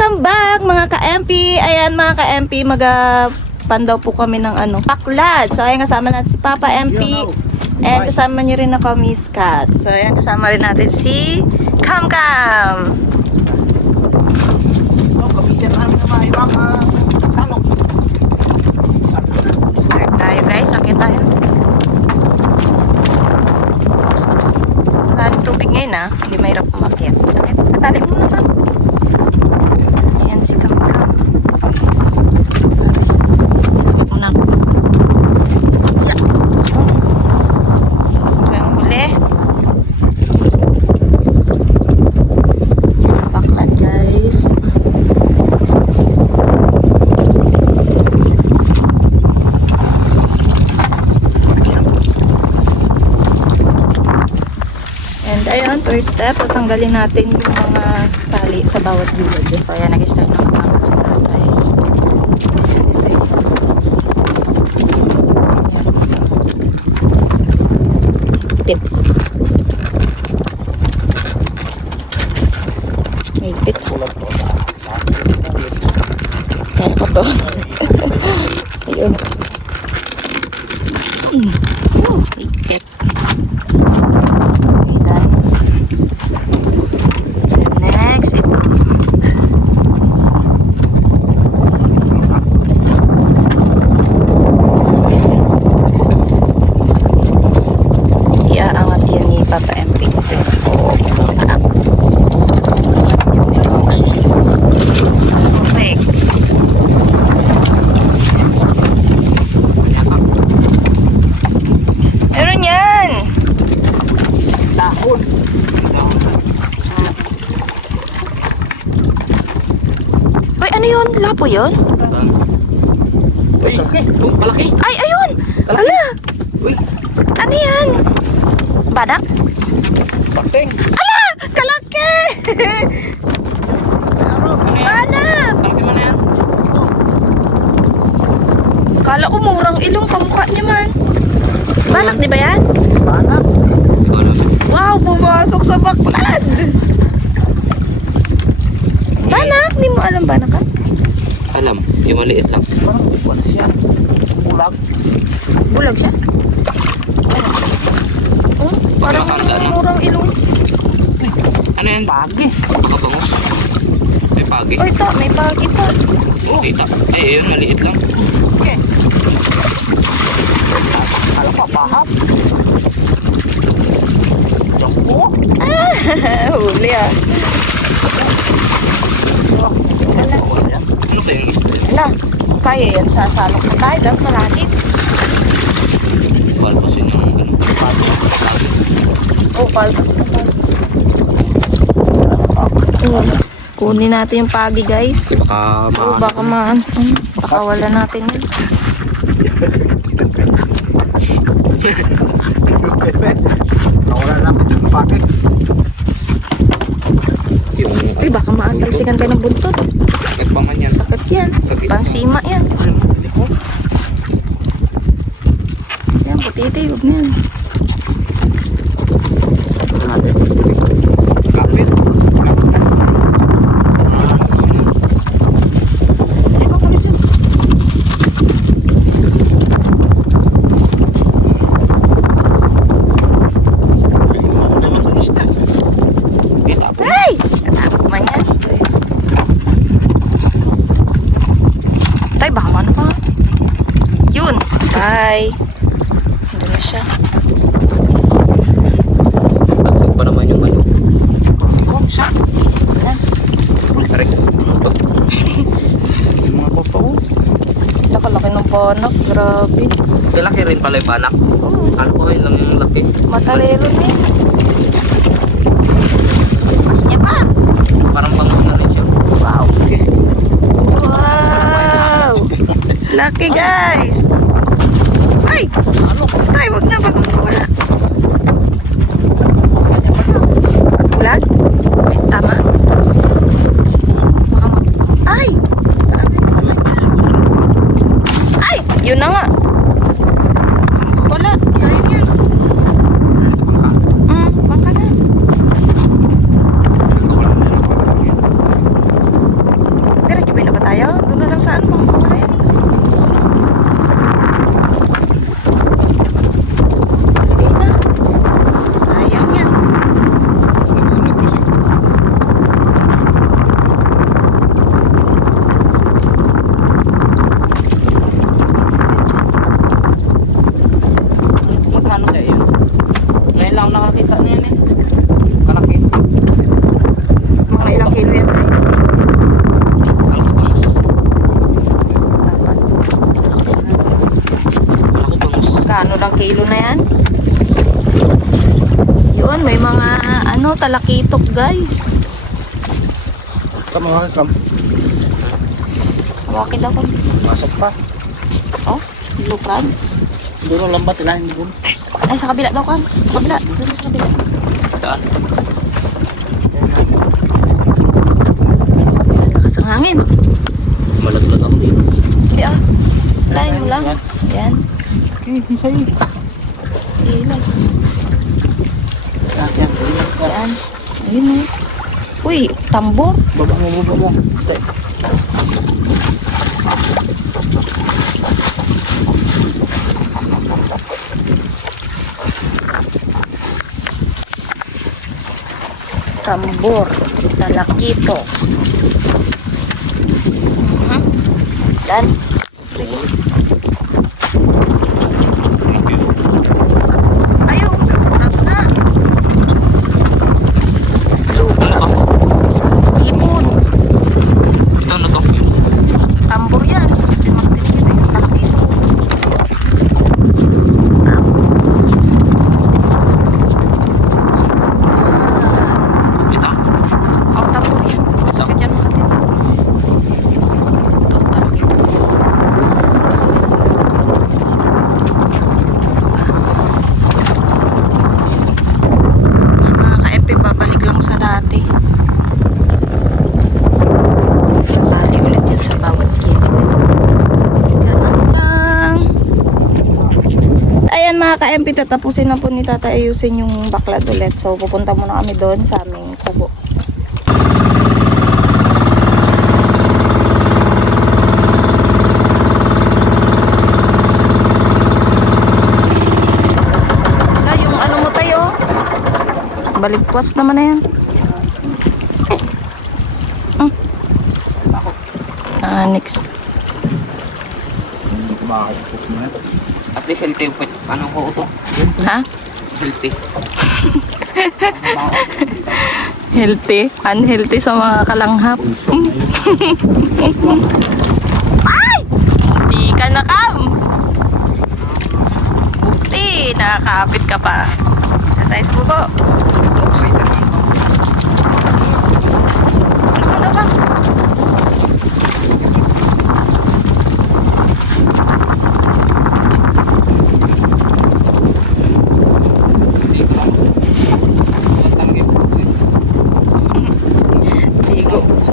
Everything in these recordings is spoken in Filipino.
Welcome back mga ka-MP. Ayan mga ka-MP, pandaw po kami ng paklad. So ayan, kasama natin si Papa MP. And kasama niyo rin ako, Miss Kat. So ayan, kasama rin natin si Kam Kam. Start tayo guys, sakit tayo. Oops. Lalim tubig ngayon hindi mahirap umakyat. Sakit, patalim mo naman. Ayan si Kam Kam. Nilagay mo na ako. Ito yung huli. Baklad guys. And ayan, first step, tatanggalin natin yung mga tali sa bawat gilid. So ayan, nag-start na matanggal si tatay. Ayan, ito yung pit. May pit. Kaya ko to. Ayun. May pit. Papa MP. Meron yan! Dahon! Uy, ano yun? Lapo yun? Uy, malaki! Ay, ayun! Ala! Uy! Ano yan? Badak? Pating! Ala! Kalaki! Badak! Malaki mo na yan? Kala ko murang ilong kamukha niya man. Badak, di ba yan? Banak! Wow, pumasok sa baklad! Banak? Di mo alam banak ka? Alam, yung maliit lang. Parang wala siya. Bulag. Bulag siya? Oh, parang murang ilong. Ano yan? Pagi. Nakabangos. May pagi. Oh, ito, may pagi pa. Oh, kita. Ay, ayun, maliit lang. Okay. Alam pa, pahap. Jampo. Huli Ala. Ano kaya yung ito? Ala, kaya yan sa salok. Kahit at malalim. Palpasin yung pagi. Oh, palpas ka pa. Kunin natin yung pagi guys. Baka Baka wala natin yun. Nawala namin yung pagi. Uy, baka maatalsikan tayo ng buntot. Sakit pa man yan. Sakit yan. Pangsima yan. Yan, putiti. Huwag na yan. Kapit. Ay! Natakot man yan. Tay, baka mano ka. Yun. Tay. Hindi na siya. Asok pa naman yung ano. Oh, siya. Yan. Aray. Yung mga totoo. Nakalaki ng banak. Grabe. Laki rin pala yung panak. Ano ko yun lang yung laki. Matalero na eh. Lakas niya pa. Parang bangus na rin siya. Wow. Wow. Laki guys. Ay. Tay, wag na. Baka makawala. Bulag? Tama? Baka ay. Ay. Yun na nga. Wala. Sayang yan. Bangka na. kilo na yan. Yun, may mga ano, talakitok guys. Come on, come. Bakit ako? Masok pa. Oh, blue crab. Doon ang lambat, ilahin doon. Ay, sa kabila daw kan. Sa kabila. Doon sa kabila. Daan. Lakas ang hangin. Malaglag ako dito. Hindi ah. Lain mo lang. Yan. Okay, sa'yo. Ilan. Yan. Yan. Ayun mo. Uy, tambo. Baba mo. Tambor. Talakito. Dan. Ayaw. Kurap na. Ano ba? Ipon. Ito ano ba? Tambor yan. Sakit din magdinig yun. Yung talakito. Aw. Ito? Oh, tambor yan. Sakit yan magdinig. Ito, talakito. Yan mga ka-MP, babalik lang sa dati. Tali ulit yan sa bawat kilo. Ganun lang. Ayan mga ka-MP, tatapusin na po ni Tata ayusin yung baklad ulit. So pupunta muna kami doon sa aming kubo. Wala, yung ano mo tayo? Balikwas naman na yan. Next. At least healthy yung pet. Anong ko ito? Ha? Healthy. Healthy? Unhealthy sa mga kalanghap. Ay! Hindi ka nakam! Buti, nakakapit ka pa. Tayo sa bubo. Oops. Ano ka?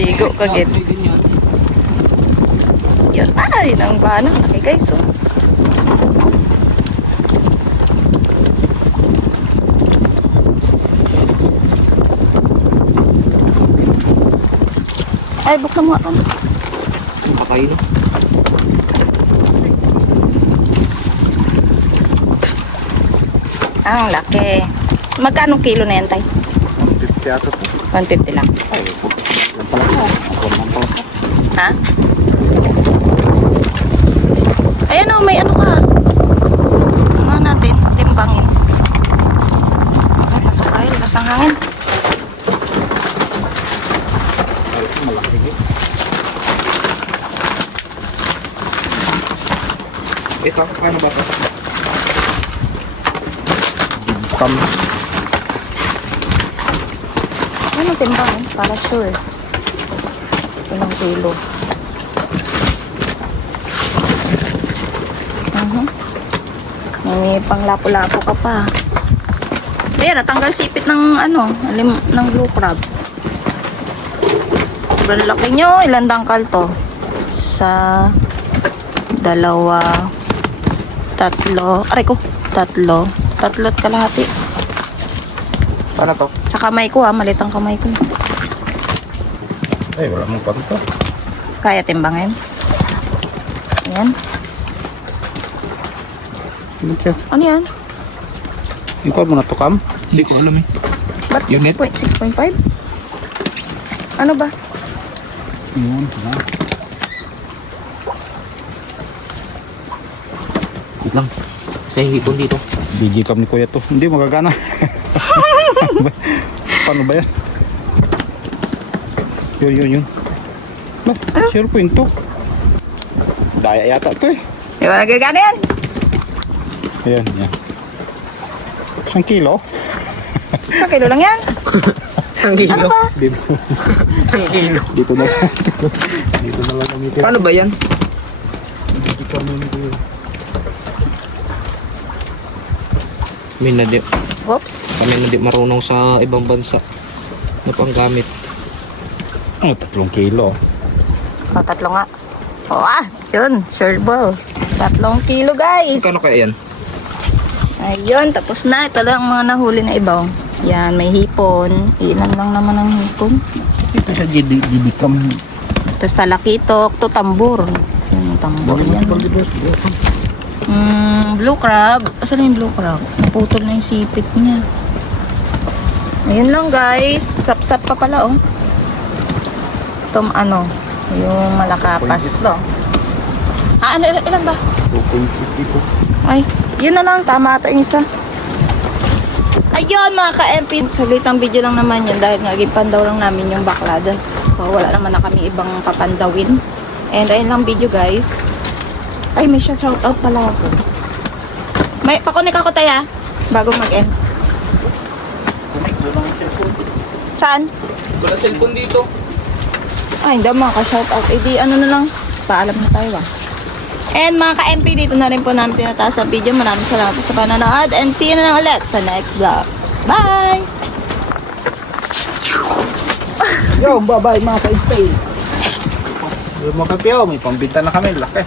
Ligo ka gid. Yun ay, nang bana. Okay guys, oh. Ay, buksan mo ako. Ano pa kayo? Ang laki. Magkano kilo na yan, tay? 50 ato po. 150 lang. Yan pala ko. Ako naman pala ko. Ha? Ayan o, may ano ka. Ano natin? Timbangin. Ay, pasok tayo. Labas ng hangin. Malaki din. Ito, paano ba ito? Tam. Ano timbangin? Para sure. Ilang kilo. May panglapo-lapo ka pa. Ayan, natanggal sipit ng ano, ng blue crab. Sobrang laki nyo. Ilan dangkal to? Sa dalawa, tatlo, aray ko, tatlo't kalahati. Paano to? Sa kamay ko ha, malit ang kamay ko. Ay, wala mong panto. Kaya timbangin. Ayan. Ano yan? Ikaw mo na to, Kam? Hindi ko alam eh. Ba't Unit? 6.5? Ano ba? Yun. Wait lang. Sa hipon dito. Bigi Kam ni Kuya to. Hindi, magagana. Paano ba yan? Yun. Sure point to. Daya yata to eh. Di ba nagagana yan? Ayan, yan. 1 kilo? 1 kilo lang yan. Ang kilo. Ano ba? Dito. Ang kilo. Dito na. Dito na lang kami. Paano ba yan? Dito kami. Kami na di, Oops. kami na di marunong sa ibang bansa na panggamit. Oh, 3 kilo. O, 3 nga. O, yun. Sure balls. 3 kilo, guys. Kano kaya yan? Ayun, tapos na. Ito lang ang mga nahuli na ibaw. Yan, may hipon. Ilan lang naman ang hipon. Ito siya gidikam. Tapos talakitok, to tambor. Yung tambor yan. Blue crab. Asan na yung blue crab? Naputol na yung sipit niya. Ayun lang guys. Sap-sap pa pala oh. Itong ano, yung malakapas to. Ano, ilan ba? 2.50. Ay, yun na lang. Tama ata yung isa. Ayun mga ka-MP. Salitang video lang naman yun dahil nga pandaw lang namin yung baklad. So wala naman na kami ibang papandawin. And ayun lang video guys. Ay may shoutout pala ako. May pakunik ako tayo bago mag-end. Saan? Wala cellphone dito. Ay hindi mga ka-shoutout. Eh di ano na lang. Paalam na tayo ah. And mga ka-MP, dito na rin po namin tinataas ang video. Maraming salamat po sa panonood. And see you na lang ulit sa next vlog. Bye! Yo, bye-bye mga ka-MP. Yung mga kapyaw, may pambinta na kami. Laki.